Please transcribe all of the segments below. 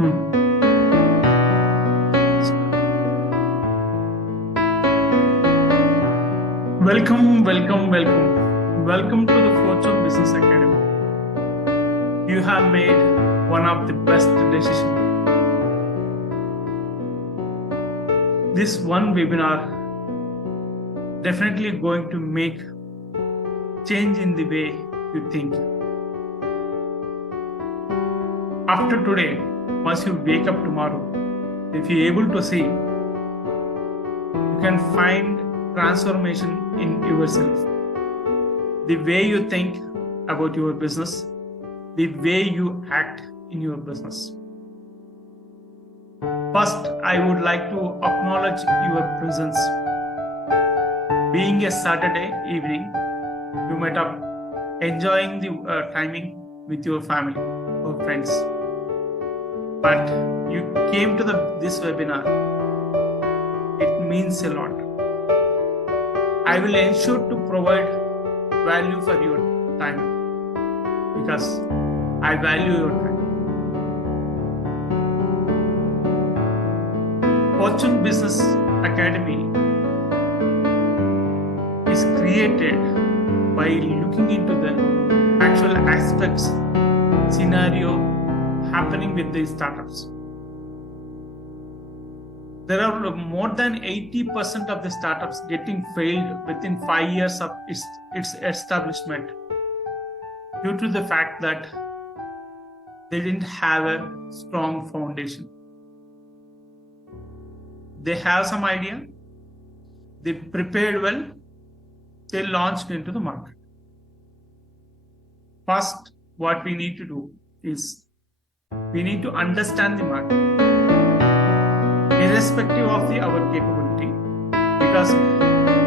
Hmm. Welcome, welcome, welcome. Welcome to the Fortune Business Academy. You have made one of the best decisions. This one webinar definitely going to make change in the way you think. After today, once you wake up tomorrow, if you're able to see, you can find transformation in yourself. The way you think about your business, the way you act in your business. First, I would like to acknowledge your presence. Being a Saturday evening, you might have enjoying the timing with your family or friends. But you came to this webinar. It means a lot. I will ensure to provide value for your time because I value your time. Fortune Business Academy is created by looking into the actual aspects, scenario happening with these startups. There are more than 80% of the startups getting failed within 5 years of its establishment due to the fact that they didn't have a strong foundation. They have some idea, they prepared well, they launched into the market. First, what we need to do is we need to understand the market, irrespective of our capability, because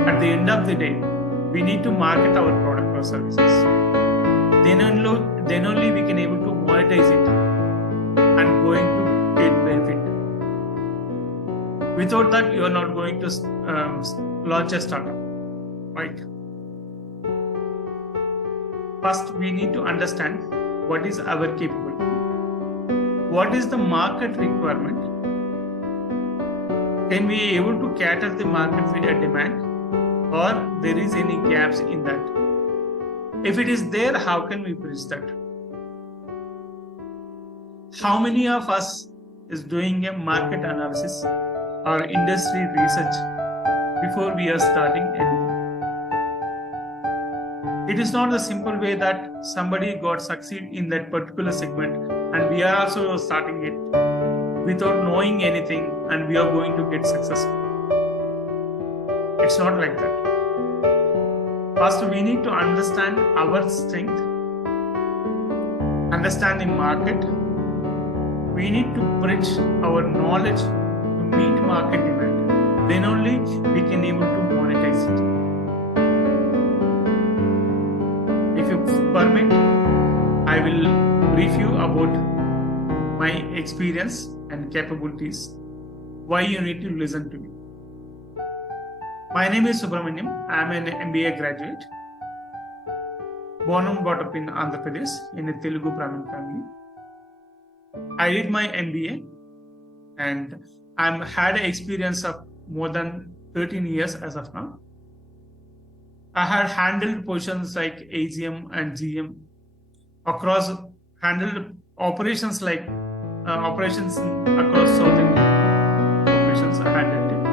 at the end of the day, we need to market our product or services. Then only we can able to monetize it and going to get benefit. Without that, you are not going to launch a startup, right? First, we need to understand what is our capability, what is the market requirement. Can we be able to cater the market with a demand, or there is any gaps in that? If it is there, how can we bridge that? How many of us is doing a market analysis or industry research before we are starting anything? It is not the simple way that somebody got succeed in that particular segment and we are also starting it without knowing anything and we are going to get successful. It's not like that. First, we need to understand our strength, understand the market. We need to bridge our knowledge to meet market demand. Then only we can able to monetize it. If you permit, I will brief you about my experience and capabilities, why you need to listen to me. My name is Subramaniam. I am an MBA graduate, born and brought up in Andhra Pradesh in a Telugu Brahmin family. I did my MBA and I had an experience of more than 13 years as of now. I had handled positions like AGM and GM across, handled operations like operations across South Indian operations I handled it.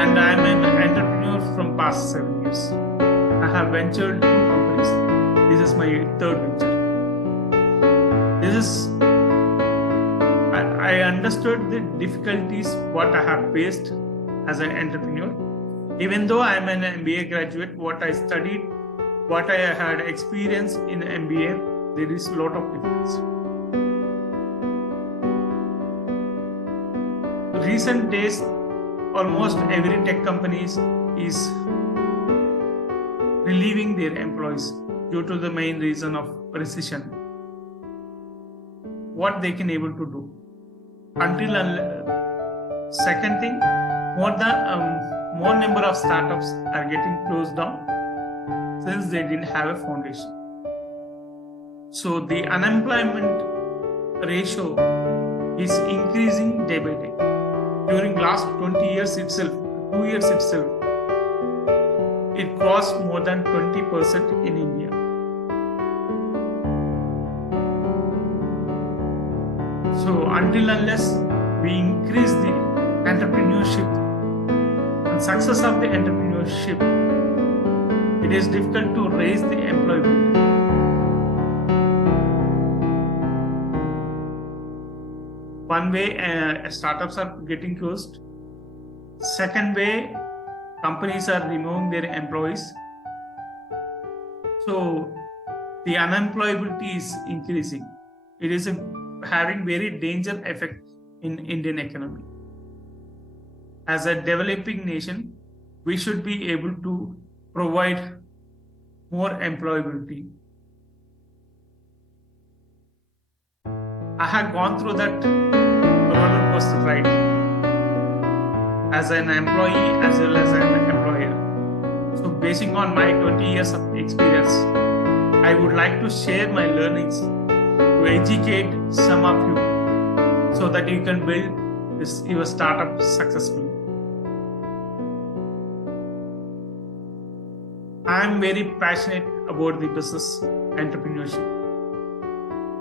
And I am an entrepreneur from past 7 years. I have ventured 2 companies. This is my 3rd venture. I understood the difficulties what I have faced as an entrepreneur. Even though I am an MBA graduate, what I studied, what I had experience in MBA, there is a lot of difference. Recent days, almost every tech company is relieving their employees due to the main reason of recession. What they can able to do? Second thing, more number of startups are getting closed down since they didn't have a foundation. So the unemployment ratio is increasing day by day. During last 20 years itself, 2 years itself, it crossed more than 20% in India. So until unless we increase the entrepreneurship and success of the entrepreneurship, it is difficult to raise the employability. One way, startups are getting closed. Second way, companies are removing their employees. So the unemployability is increasing. It is having very dangerous effect in Indian economy. As a developing nation, we should be able to provide more employability. I have gone through that roller coaster ride as an employee as well as an employer. So basing on my 20 years of experience, I would like to share my learnings to educate some of you so that you can build your startup successfully. I am very passionate about the business entrepreneurship.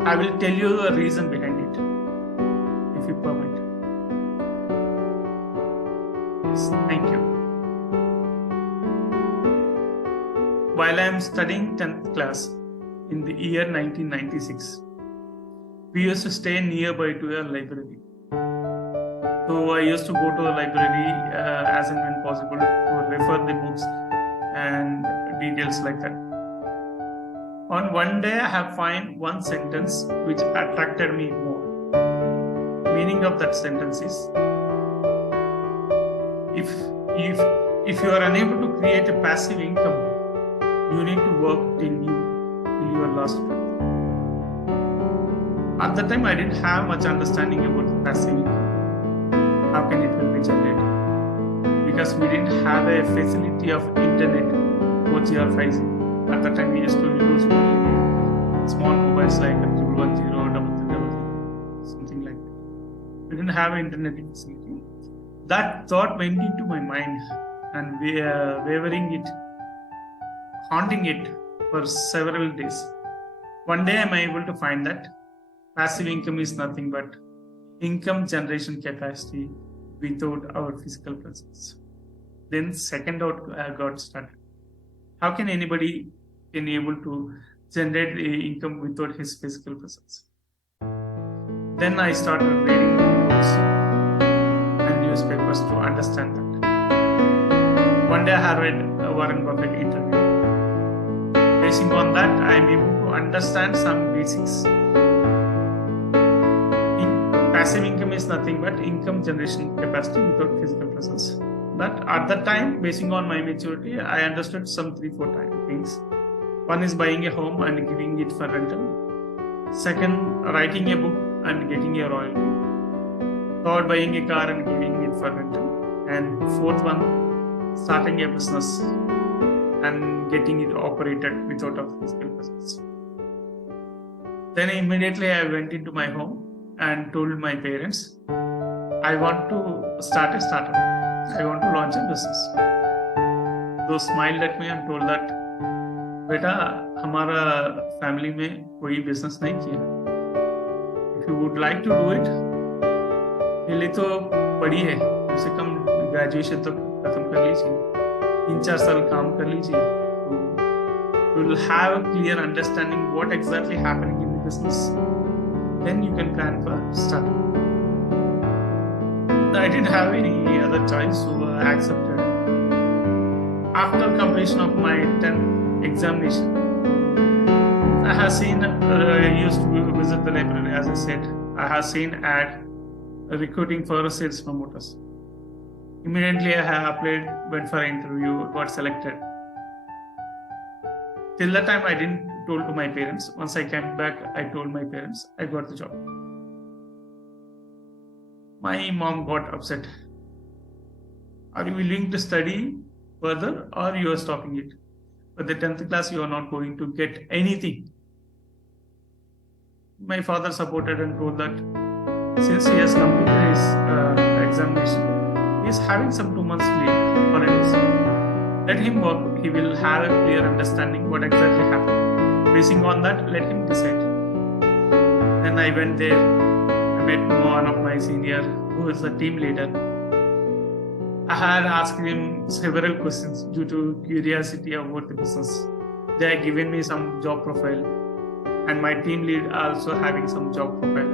I will tell you the reason behind it, if you permit. Yes, thank you. While I am studying 10th class in the year 1996, we used to stay nearby to a library. So I used to go to the library as and when possible to refer the books and details like that. On one day, I have found one sentence which attracted me more. Meaning of that sentence is, if you are unable to create a passive income, you need to work till your last breath. At the time, I didn't have much understanding about the passive income. How can it will be generated? Because we didn't have a facility of internet, 4G or 5G. At the time, we used to use only small mobiles like 110, 3300, something like that. We didn't have an internet facility. That thought went into my mind and wavering it, haunting it for several days. One day, I am able to find that passive income is nothing but income generation capacity without our physical presence. Then second doubt got started. How can anybody be able to generate income without his physical presence? Then I started reading books and newspapers to understand that. One day I have read a Warren Buffett interview. Basing on that, I am able to understand some basics. Passive income is nothing but income generation capacity without physical presence. But at that time, basing on my maturity, I understood some 3-4 things. One is buying a home and giving it for rental. Second, writing a book and getting a royalty. Third, buying a car and giving it for rental. And fourth one, starting a business and getting it operated without a physical presence. Then immediately I went into my home and told my parents, I want to start a startup. I want to launch a business. Those smiled at me and told that, बेटा हमारा family में कोई business नहीं किया. If you would like to do it, पहले तो पढ़ी है, कम से कम ग्रेजुएशन तो खत्म कर लीजिए, 3-4 साल काम कर लीजिए, you will have a clear understanding what exactly happening in the business. Then you can plan for startup. I didn't have any other choice, so I accepted. After completion of my 10th examination, I have seen, I used to visit the library, as I said. I have seen ad recruiting for sales promoters. Immediately I have applied, went for an interview, got selected. Till that time, I didn't told to my parents. Once I came back, I told my parents, I got the job. My mom got upset. Are you willing to study further or you are stopping it? But the 10th class, you are not going to get anything. My father supported and told that since he has completed his examination, he is having some 2 months leave for a reason. Let him work. He will have a clear understanding what exactly happened. Basing on that, let him decide. Then I went there. I met one of my senior, who is the team leader. I had asked him several questions due to curiosity about the business. They had given me some job profile, and my team lead also having some job profile.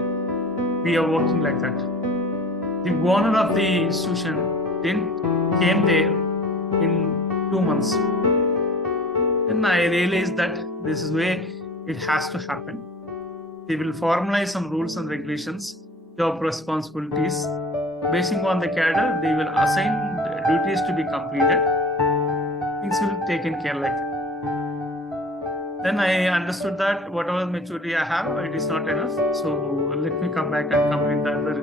We are working like that. The owner of the institution didn't came there in 2 months. Then I realized that this is where it has to happen. They will formalize some rules and regulations, job responsibilities. Basing on the cadre, they will assign duties to be completed. Things will be taken care like that. Then I understood that whatever maturity I have, it is not enough. So let me come back and complete the other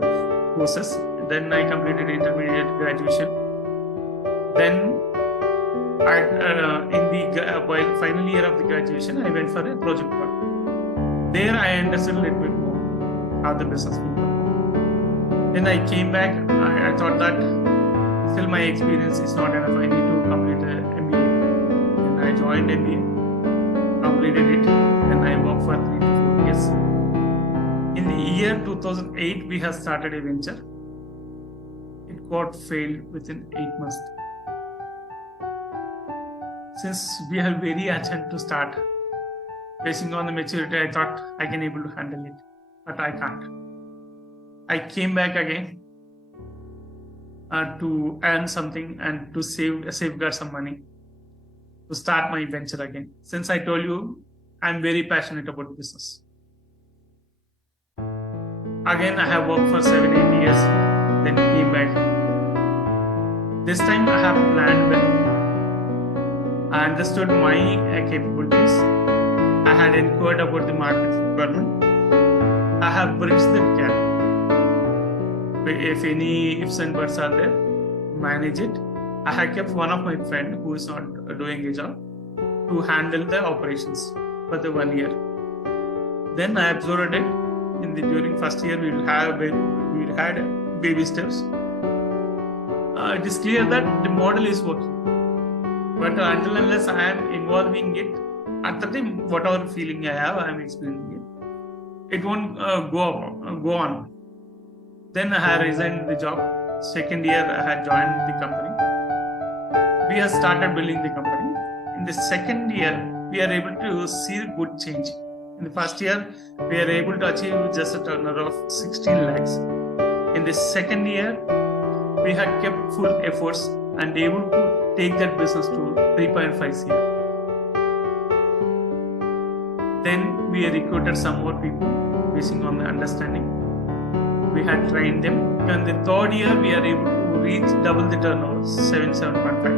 courses. Then I completed intermediate graduation. Then while final year of the graduation, I went for a project work. There I understood a little bit more how the business will work. Then I came back. I thought that still my experience is not enough. I need to complete an MBA. Then I joined MBA, completed it, and I worked for 3 to 4 years. In the year 2008, we have started a venture. It got failed within 8 months. Since we are very urgent to start, basing on the maturity, I thought I can able to handle it, but I can't. I came back again to earn something and to safeguard some money to start my venture again. Since I told you, I'm very passionate about business. Again, I have worked for 7-8 years, then came back. This time I have planned well. I understood my capabilities. I had inquired about the market requirement. I have bridged that gap. If any ifs and buts are there, manage it. I have kept one of my friend who is not doing a job to handle the operations for the 1 year. Then I absorbed it. During first year, we had baby steps. It is clear that the model is working. But until unless I am involving it, at the time, whatever feeling I have, I am experiencing it. It won't go on. Then I had resigned the job. Second year, I had joined the company. We have started building the company. In the second year, we are able to see good change. In the first year, we are able to achieve just a turnover of 16 lakhs. In the second year, we had kept full efforts and able to take that business to 3.5 crore. Then we recruited some more people basing on the understanding. We had trained them. And the third year, we are able to reach double the turnover, 7.5.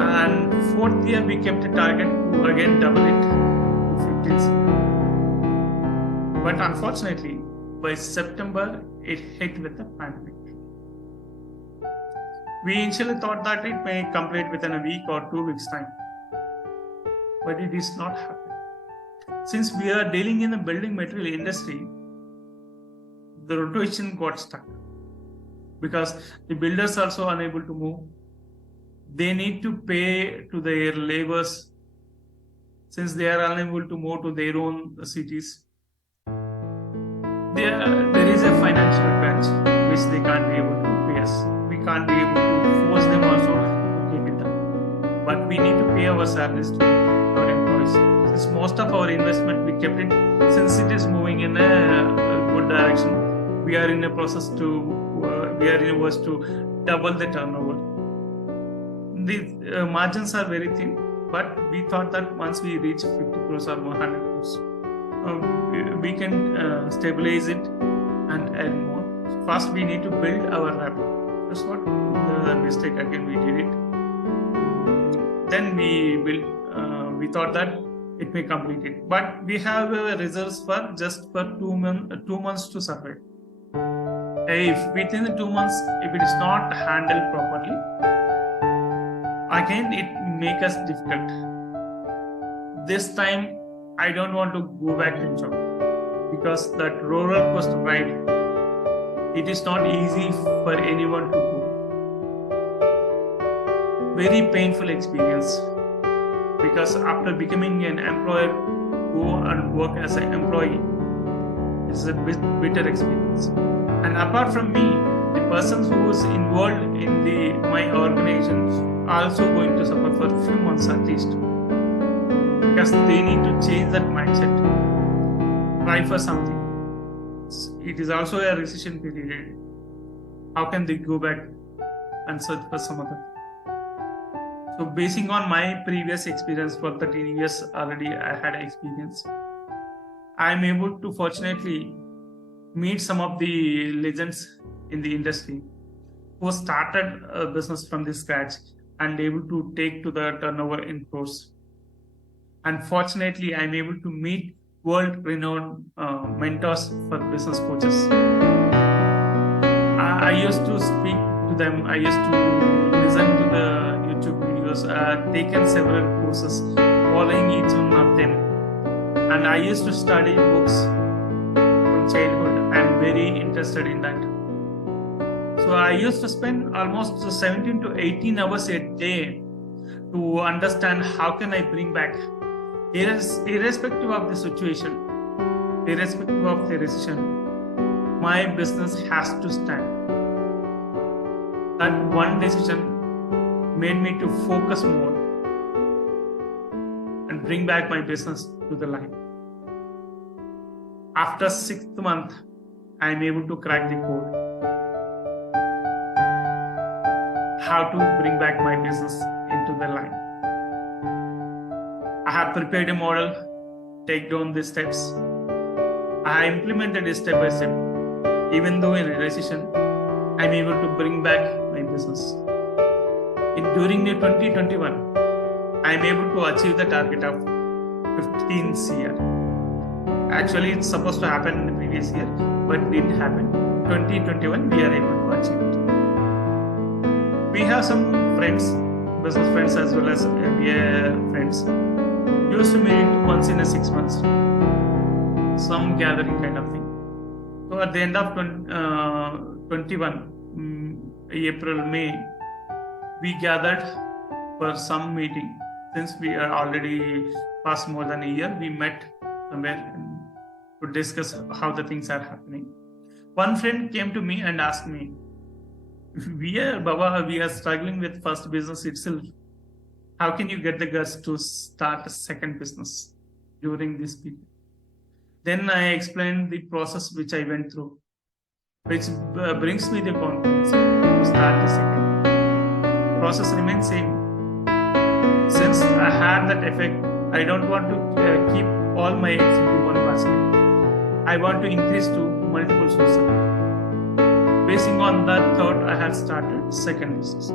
And fourth year, we kept a target to again double it to 15 crore. But unfortunately, by September, it hit with the pandemic. We initially thought that it may complete within a week or 2 weeks' time. But it is not happening. Since we are dealing in the building material industry, the rotation got stuck because the builders are also unable to move. They need to pay to their laborers since they are unable to move to their own cities. There is a financial crunch which they can't be able to pay us. We can't be able to force them also to keep it done. But we need to pay our salaries to our employees. Since most of our investment we kept it, since it is moving in a good direction, we are in a process to double the turnover. The margins are very thin, but we thought that once we reach 50 crores or 100 crores, we can stabilize it and earn more. First, we need to build our rapport. That's what the mistake again we did it. Then we thought that it may complete it, but we have reserves for just for 2 months to survive. If within the 2 months, if it is not handled properly, again it make us difficult. This time I don't want to go back to job because that roller coaster ride, it is not easy for anyone to go. Very painful experience because after becoming an employer, go and work as an employee is a bitter experience. And apart from me, the persons who is involved in my organization are also going to suffer for a few months at least because they need to change that mindset, try for something. It is also a recession period. How can they go back and search for some other? So basing on my previous experience for 13 years already, I had experience. I am able to fortunately meet some of the legends in the industry who started a business from the scratch and able to take to the turnover in crores. And fortunately, I'm able to meet world-renowned mentors for business coaches. I used to speak to them. I used to listen to the YouTube videos, taken several courses, following each one of them. And I used to study books from childhood. I'm very interested in that. So I used to spend almost 17 to 18 hours a day to understand how can I bring back, irrespective of the situation, irrespective of the recession, my business has to stand. That one decision made me to focus more and bring back my business to the line. After 6th month, I am able to crack the code. How to bring back my business into the line. I have prepared a model, take down the steps. I have implemented it step by step. Even though in a recession, I'm able to bring back my business. During the 2021, I'm able to achieve the target of 15 CR. Actually, it's supposed to happen in the previous year, but it didn't happen. 2021, we are able to achieve it. We have some friends, business friends as well as MBA friends. Used to meet once in a 6 months, some gathering kind of thing. So at the end of 21, April, May, we gathered for some meeting. Since we are already past more than a year, we met somewhere to discuss how the things are happening. One friend came to me and asked me, we are struggling with first business itself. How can you get the guts to start a second business during this period? Then I explained the process which I went through, which brings me the confidence to start the second. Process remains same. Since I had that effect, I don't want to keep all my eggs into one basket. I want to increase to multiple sources. Basing on that thought, I had started second business.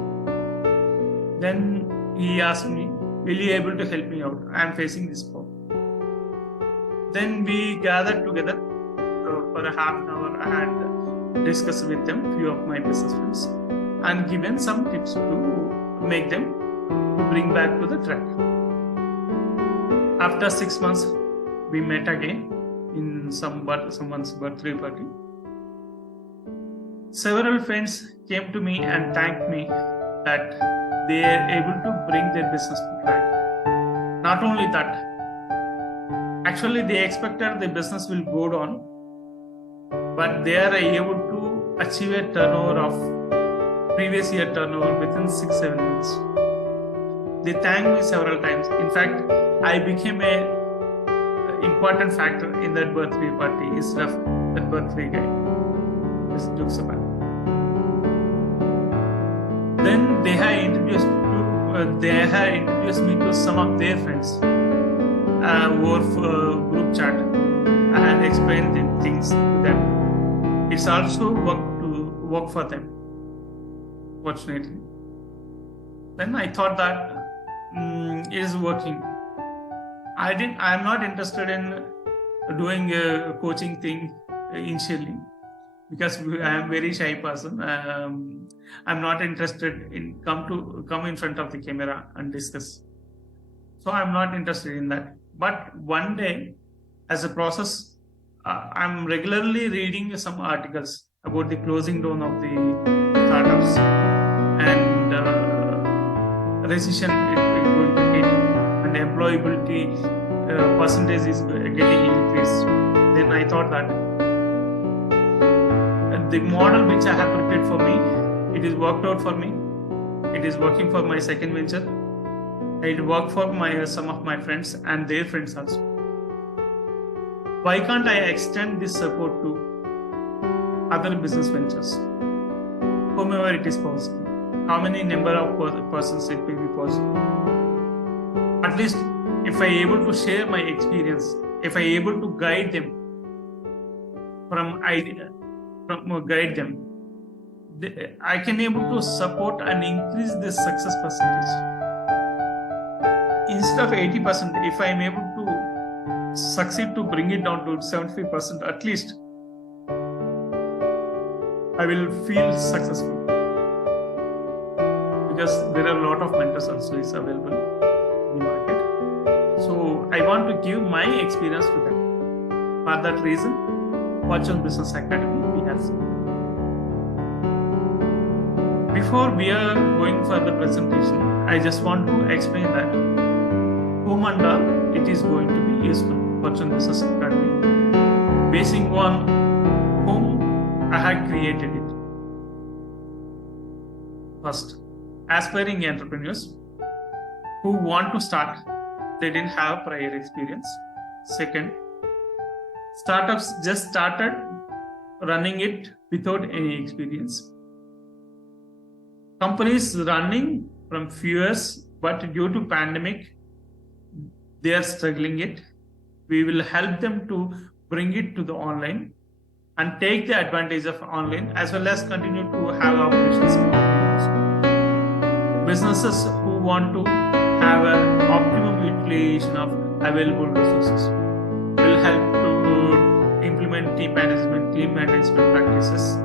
Then he asked me, will you able to help me out? I am facing this problem. Then we gathered together for a half an hour and discussed with them, few of my business friends, and given some tips to make them to bring back to the track. After 6 months, we met again in someone's birthday party. Several friends came to me and thanked me that they are able to bring their business to track. Not only that, actually they expected the business will go down, but they are able to achieve a turnover of previous year turnover within 6-7 months. They thanked me several times. In fact, I became a important factor in that birthday party instead of that birthday guy. Then they had introduced me to some of their friends over group chat. I had explained the things to them. It's also work for them, fortunately. Then I thought that it is working. I'm not interested in doing a coaching thing initially, because I am a very shy person. I'm not interested in come in front of the camera and discuss. So I'm not interested in that. But one day, as a process, I'm regularly reading some articles about the closing down of the startups and recession it going to hit and employability percentage is getting increased. Then I thought that the model which I have prepared for me, it is worked out for me. It is working for my second venture. It worked for my some of my friends and their friends also. Why can't I extend this support to other business ventures, whomever it is possible? How many number of persons it may be possible? At least if I able to share my experience, if I able to guide them guide them, I can able to support and increase the success percentage. Instead of 80%, if I am able to succeed to bring it down to 75%, at least I will feel successful, because there are a lot of mentors also is available in the market. So I want to give my experience to them. For that reason, Fortune Business Academy we have. Before we are going for the presentation, I just want to explain that whom and all it is going to be useful. Fortune Business Academy, basing on whom I had created it. First, aspiring entrepreneurs who want to start, they didn't have prior experience. Second, startups just started running it without any experience. Companies running from few years, but due to pandemic, they are struggling it. We will help them to bring it to the online and take the advantage of online, as well as continue to have operations in offline. Businesses who want to have an optimum utilization of available resources will help to implement team management practices,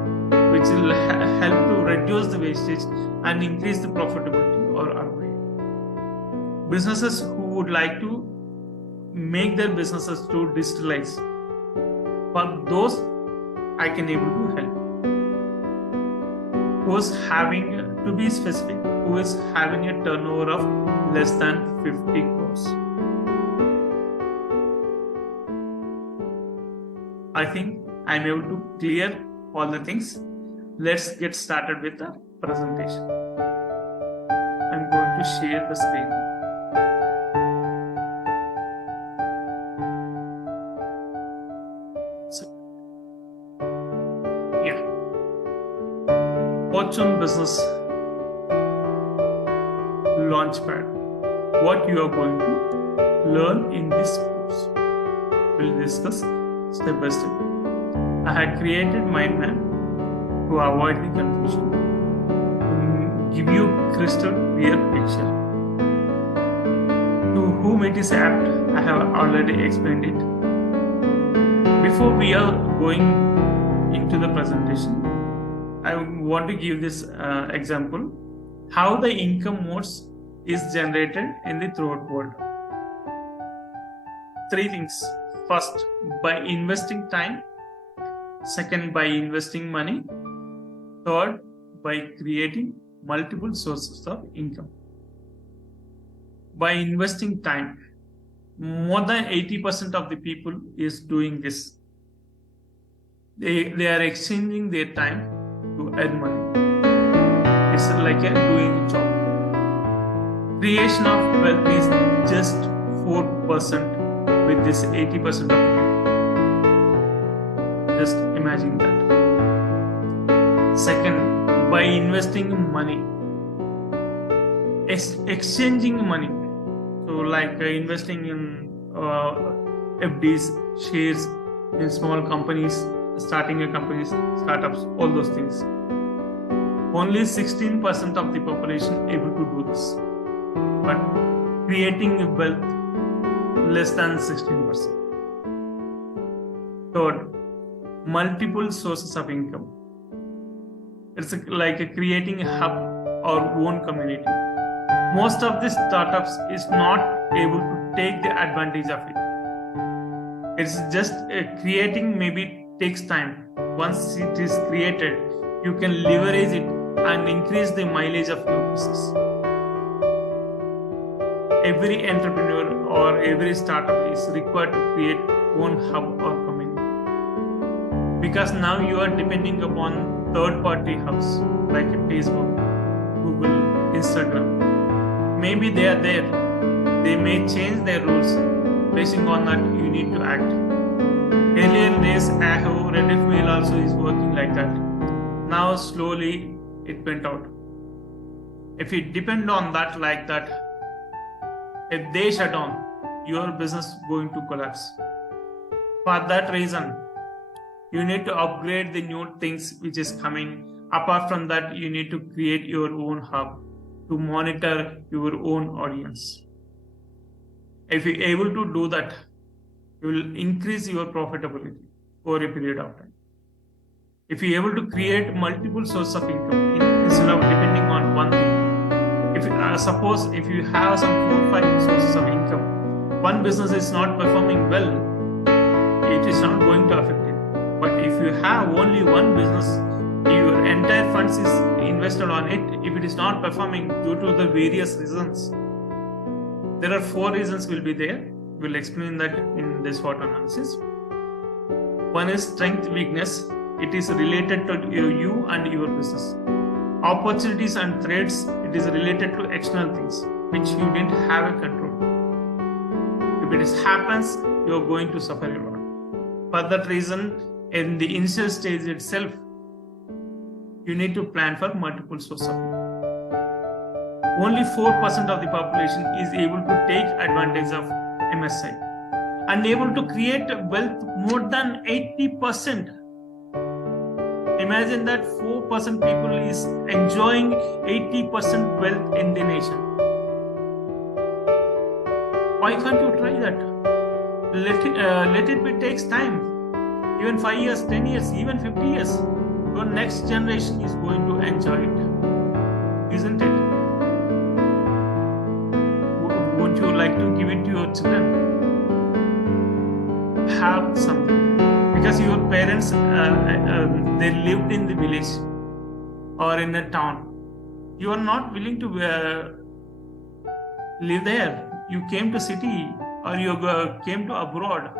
which will help to reduce the wastage and increase the profitability or ROI. Businesses who would like to make their businesses to digitalize, for those I can able to help. Who's having, to be specific, who is having a turnover of less than 50 crores. I think I'm able to clear all the things. Let's get started with the presentation. I'm going to share the screen. So, yeah. Fortune Business Launchpad. What you are going to learn in this course, we'll discuss step by step. I had created mind map to avoid the confusion, to give you crystal clear picture. To whom it is apt, I have already explained it. Before we are going into the presentation, I want to give this example, how the income modes is generated in the throughout world. Three things. First, by investing time. Second, by investing money. Third, by creating multiple sources of income. By investing time, more than 80% of the people is doing this. They are exchanging their time to earn money. It's like a doing a job. Creation of wealth is just 4% with this 80% of people. Just imagine that. Second, by investing money, exchanging money. So like investing in FDs, shares in small companies, starting a companies, startups, all those things. Only 16% of the population able to do this. But creating wealth, less than 16%. Third, multiple sources of income. It's like creating a hub or own community. Most of the startups is not able to take the advantage of it. It's just creating maybe takes time. Once it is created, you can leverage it and increase the mileage of your business. Every entrepreneur or every startup is required to create own hub or community, because now you are depending upon third-party hubs like Facebook, Google, Instagram. Maybe they are there. They may change their rules. Basing on that, you need to act. Earlier days, Aho, Rediff Mail also is working like that. Now slowly it went out. If you depend on that like that, if they shut down, your business is going to collapse. For that reason, you need to upgrade the new things which is coming. Apart from that, you need to create your own hub to monitor your own audience. If you're able to do that, you will increase your profitability over a period of time. If you're able to create multiple sources of income instead of depending on one thing. If suppose if you have some 4 or 5 sources of income, one business is not performing well, it is not going to affect it. But if you have only one business, your entire funds is invested on it, if it is not performing due to the various reasons, there are 4 reasons will be there. We'll explain that in this SWOT analysis. One is strength, weakness. It is related to you and your business. Opportunities and threats, it is related to external things which you didn't have a control. If it happens, you are going to suffer a lot. For that reason, in the initial stage itself, you need to plan for multiple sources of income. Only 4% of the population is able to take advantage of MSI and able to create wealth more than 80%. Imagine that 4% people is enjoying 80% wealth in the nation. Why can't you try that? Let it be takes time. Even 5 years, 10 years, even 50 years. Your next generation is going to enjoy it. Isn't it? Would you like to give it to your children? Have something. Because your parents, they lived in the village or in a town. You are not willing to live there. You came to city or you came to abroad.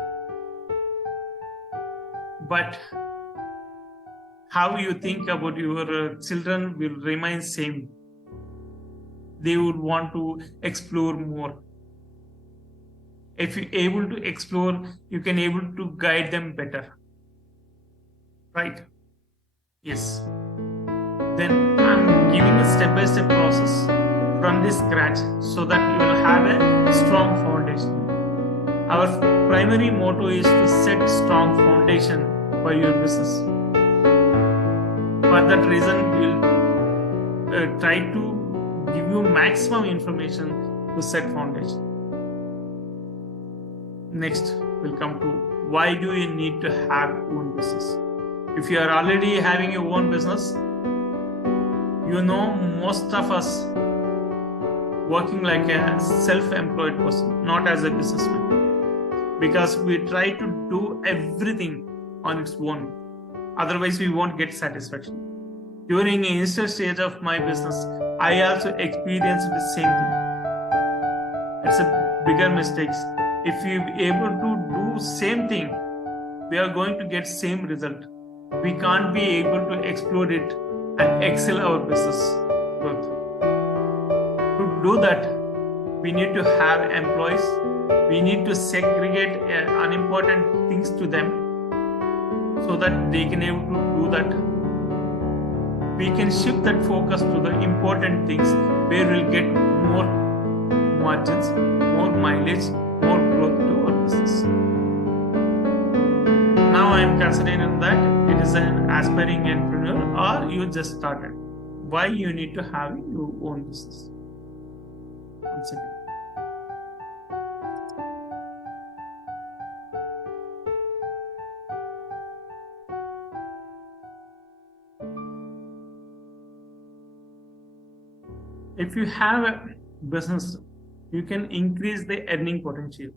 But how you think about your children will remain same. They would want to explore more. If you're able to explore, you can able to guide them better. Right? Yes. Then I'm giving a step-by-step process from this scratch so that you will have a strong foundation. Our primary motto is to set strong foundation for your business. For that reason, we'll try to give you maximum information to set foundation. Next, we'll come to why do you need to have own business? If you are already having your own business, you know most of us working like a self-employed person, not as a businessman. Because we try to do everything on its own. Otherwise, we won't get satisfaction. During the initial stage of my business, I also experienced the same thing. It's a bigger mistake. If you're able to do same thing, we are going to get same result. We can't be able to explore it and excel our business growth. To do that, we need to have employees. We need to segregate unimportant things to them so that they can able to do that. We can shift that focus to the important things where we'll get more margins, more mileage, more growth to our business. Now I am considering that it is an aspiring entrepreneur or you just started. Why you need to have your own business? 1 second. If you have a business you can increase the earning potential.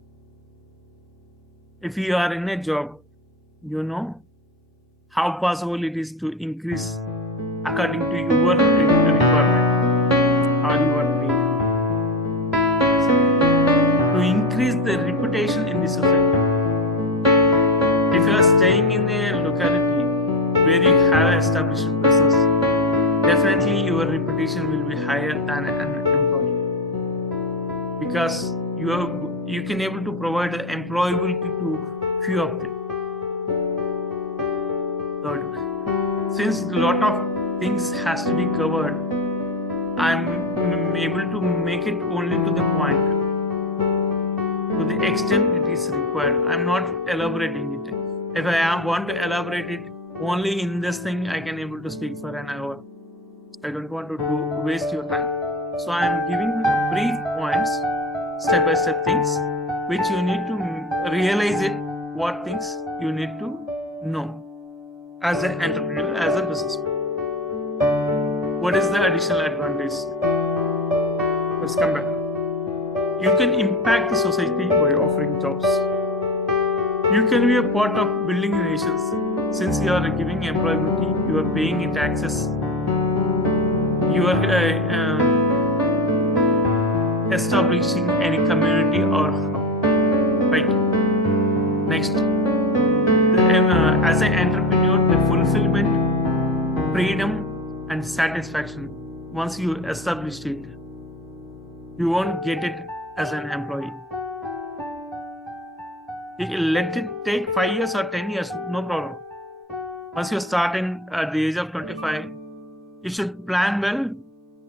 If you are in a job, you know how possible it is to increase according to your requirement or your need. To increase the reputation in the society. If you are staying in a locality where you have established business, definitely your reputation will be higher than an employee, because you can able to provide the employability to few of them. Third, since a lot of things has to be covered, I'm able to make it only to the point, to the extent it is required. I'm not elaborating it. If I want to elaborate it only in this thing, I can able to speak for an hour. I don't want to waste your time. So I'm giving brief points, step-by-step things, which you need to realize it, what things you need to know as an entrepreneur, as a businessman. What is the additional advantage? Let's come back. You can impact the society by offering jobs. You can be a part of building nations. Since you are giving employability, you are paying taxes, you are establishing any community or right. Next, as an entrepreneur, the fulfillment, freedom, and satisfaction, once you established it, you won't get it as an employee. Let it take 5 years or 10 years, no problem. Once you start at the age of 25, you should plan well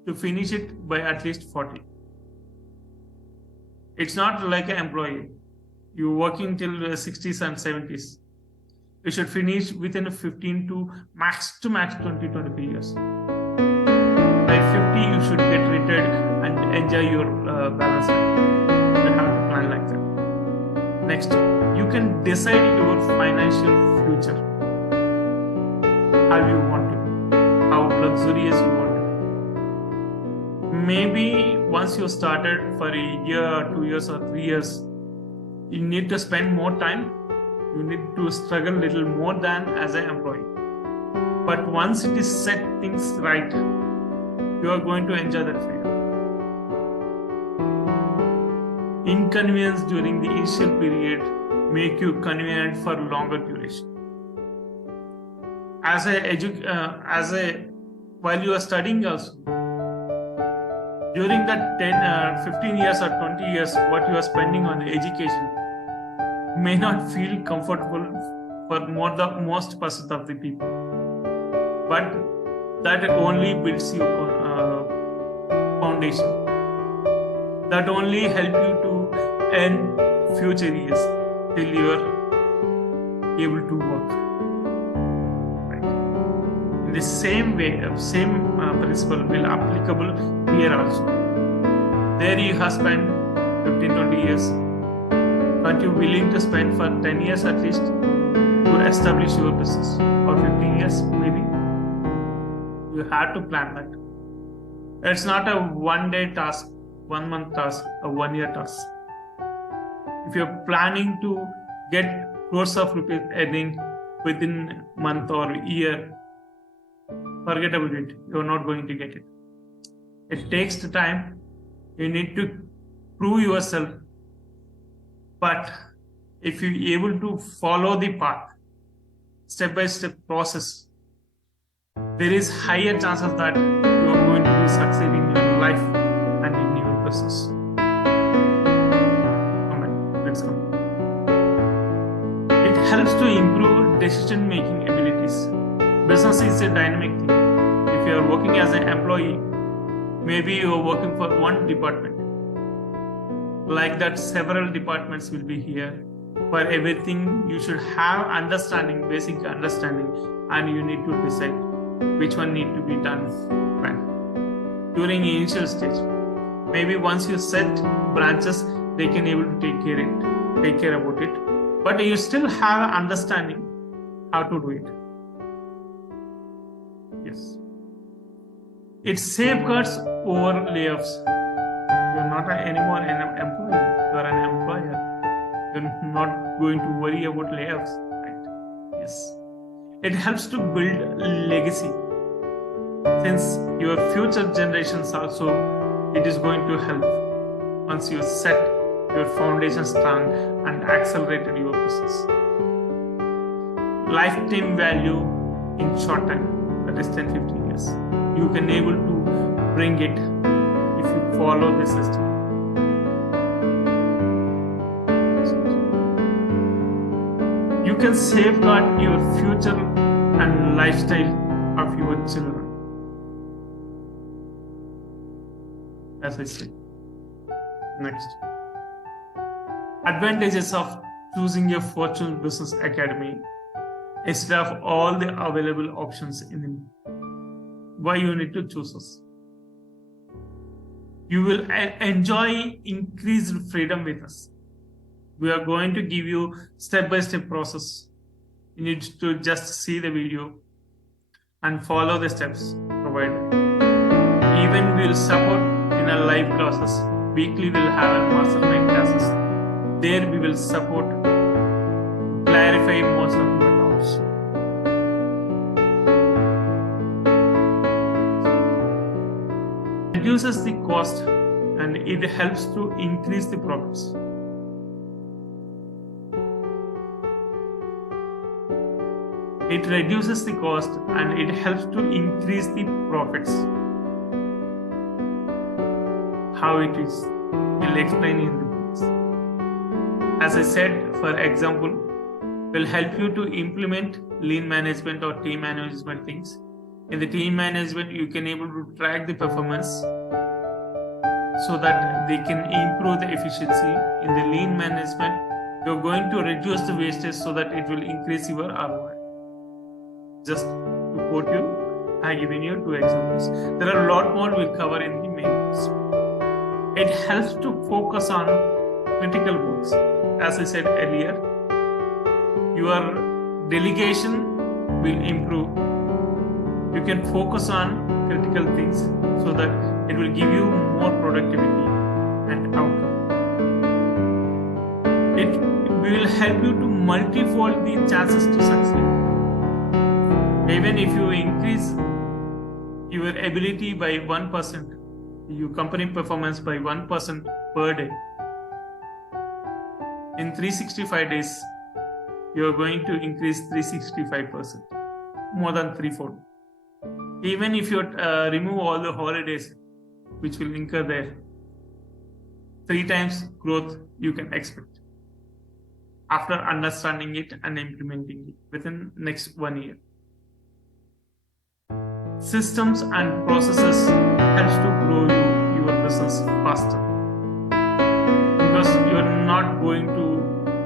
to finish it by at least 40. It's not like an employee. You're working till the 60s and 70s. You should finish within 15 to max 20-25 years. By 50, you should get retired and enjoy your balance life. You have to plan like that. Next, you can decide your financial future. How you want to be, how luxurious you want to be. Maybe once you started for a year or 2 years or 3 years, you need to spend more time. You need to struggle a little more than as an employee. But once it is set things right, you are going to enjoy that freedom. Inconvenience during the initial period make you convenient for longer duration. While you are studying also, during that 15 years or 20 years, what you are spending on education may not feel comfortable for most percent of the people, but that only builds your foundation. That only help you to earn future years till you are able to work. Right. In the same way, same principle will applicable here also. There you have spent 15-20 years. But you're willing to spend for 10 years at least to establish your business, or 15 years maybe. You have to plan that. It's not a 1 day task, 1 month task, a 1 year task. If you're planning to get crores of rupees earning within a month or year, forget about it. You're not going to get it. It takes the time. You need to prove yourself. But if you're able to follow the path, step-by-step process, there is higher chances that you are going to be succeeding in your life and in your business. Let's go. It helps to improve decision-making abilities. Business is a dynamic thing. If you are working as an employee, maybe you are working for one department. Like that, several departments will be here. For everything, you should have understanding, basic understanding, and you need to decide which one need to be done when. During initial stage, maybe once you set branches, they can able to take care about it. But you still have understanding how to do it. Yes. It safeguards over layoffs. You're not anymore an employee, you're an employer. You're not going to worry about layoffs, right? Yes. It helps to build legacy. Since your future generations also, it is going to help once you set your foundation strong and accelerated your business. Lifetime value in short time, that is 10-15 years. You can able to bring it if you follow the system. You can safeguard your future and lifestyle of your children. As I said. Next. Advantages of choosing a Fortune Business Academy instead of all the available options in India. Why you need to choose us? You will enjoy increased freedom with us. We are going to give you step-by-step process. You need to just see the video and follow the steps provided. Even we will support in our live classes. Weekly we'll have a mastermind classes. There we will support, clarify most of your doubts. Reduces the cost and it helps to increase the profits. It reduces the cost and it helps to increase the profits. How it is, we'll explain in the books. As I said, for example, will help you to implement lean management or team management things. In the team management, you can able to track the performance so that they can improve the efficiency. In the lean management, you're going to reduce the wastage so that it will increase your ROI. Just to quote you, I have given you 2 examples. There are a lot more we'll cover in the main course. It helps to focus on critical works. As I said earlier, your delegation will improve. You can focus on critical things so that it will give you more productivity and outcome. It will help you to multifold the chances to succeed. Even if you increase your ability by 1%, your company performance by 1% per day, in 365 days, you are going to increase 365%, more than 3-4. Even if you remove all the holidays, which will incur there, 3 times growth you can expect after understanding it and implementing it within next 1 year. Systems and processes helps to grow your business faster because you are not going to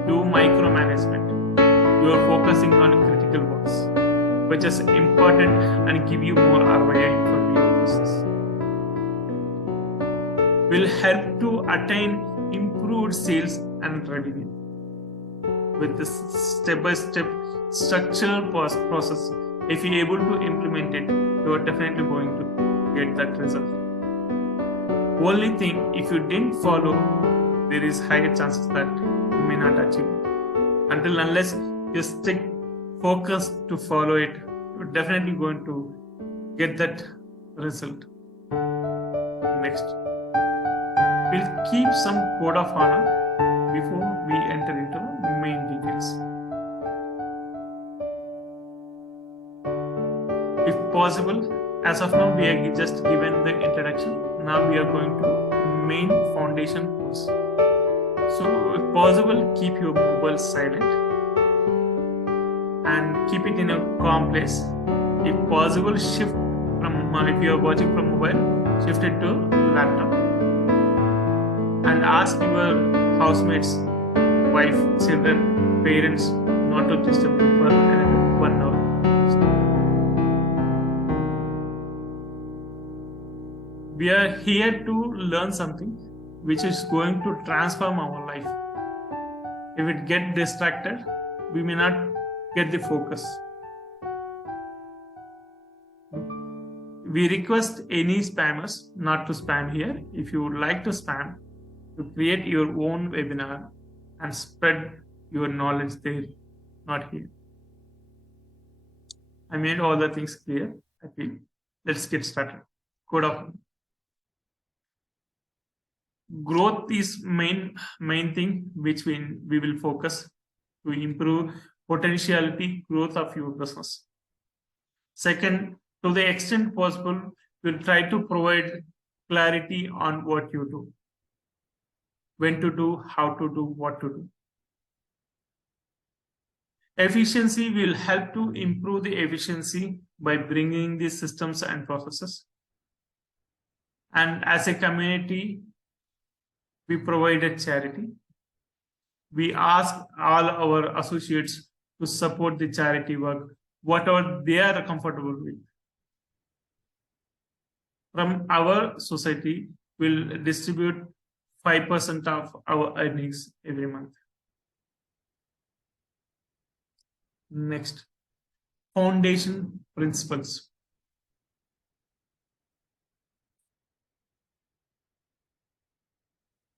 do micromanagement. You are focusing on critical works, which is important and give you more ROI for your business. Will help to attain improved sales and revenue. With this step-by-step structured process, if you're able to implement it, you are definitely going to get that result. Only thing, if you didn't follow, there is higher chances that you may not achieve it. Until unless you stick focused to follow it, you're definitely going to get that result. Next, we'll keep some code of honor before we enter into main details. If possible, as of now, we are just given the introduction. Now we are going to main foundation course. So if possible, keep your mobile silent and keep it in a calm place. If possible, shift from, if you are watching from mobile, shift it to laptop. And ask your housemates, wife, children, parents not to disturb you for another 1 hour. We are here to learn something which is going to transform our life. If it get distracted, we may not get the focus. We request any spammers not to spam here. If you would like to spam, to create your own webinar and spread your knowledge there, not here. I made all the things clear, I feel. Let's get started. Code of growth is main thing which we will focus to improve potentiality growth of your business. Second, to the extent possible, we'll try to provide clarity on what you do, when to do, how to do, what to do. Efficiency will help to improve the efficiency by bringing the systems and processes. And as a community, we provide a charity. We ask all our associates to support the charity work, whatever they are comfortable with. From our society, we'll distribute 5% of our earnings every month. Next, foundation principles.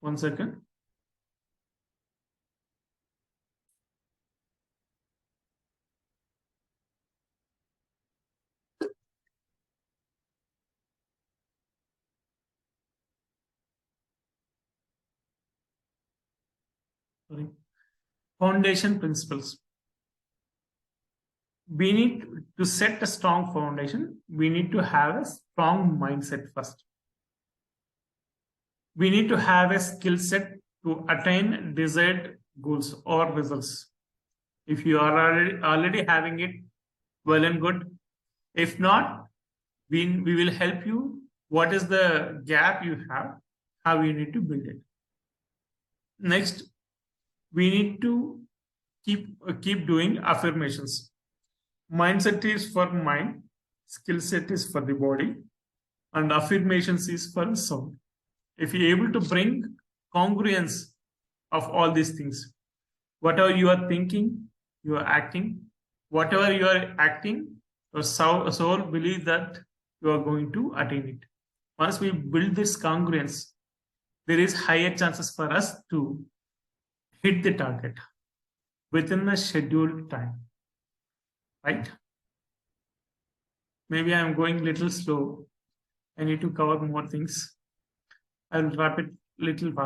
One second. Sorry. Foundation principles. We need to set a strong foundation. We need to have a strong mindset first. We need to have a skill set to attain desired goals or results. If you are already having it, well and good. If not, we will help you. What is the gap you have? How you need to build it. Next, we need to keep doing affirmations. Mindset is for mind, skill set is for the body, and affirmations is for soul. If you're able to bring congruence of all these things, whatever you are thinking, you are acting. Whatever you are acting, your soul believes that you are going to attain it. Once we build this congruence, there is higher chances for us to hit the target within the scheduled time. Right? Maybe I'm going a little slow. I need to cover more things. I'll wrap it little fast.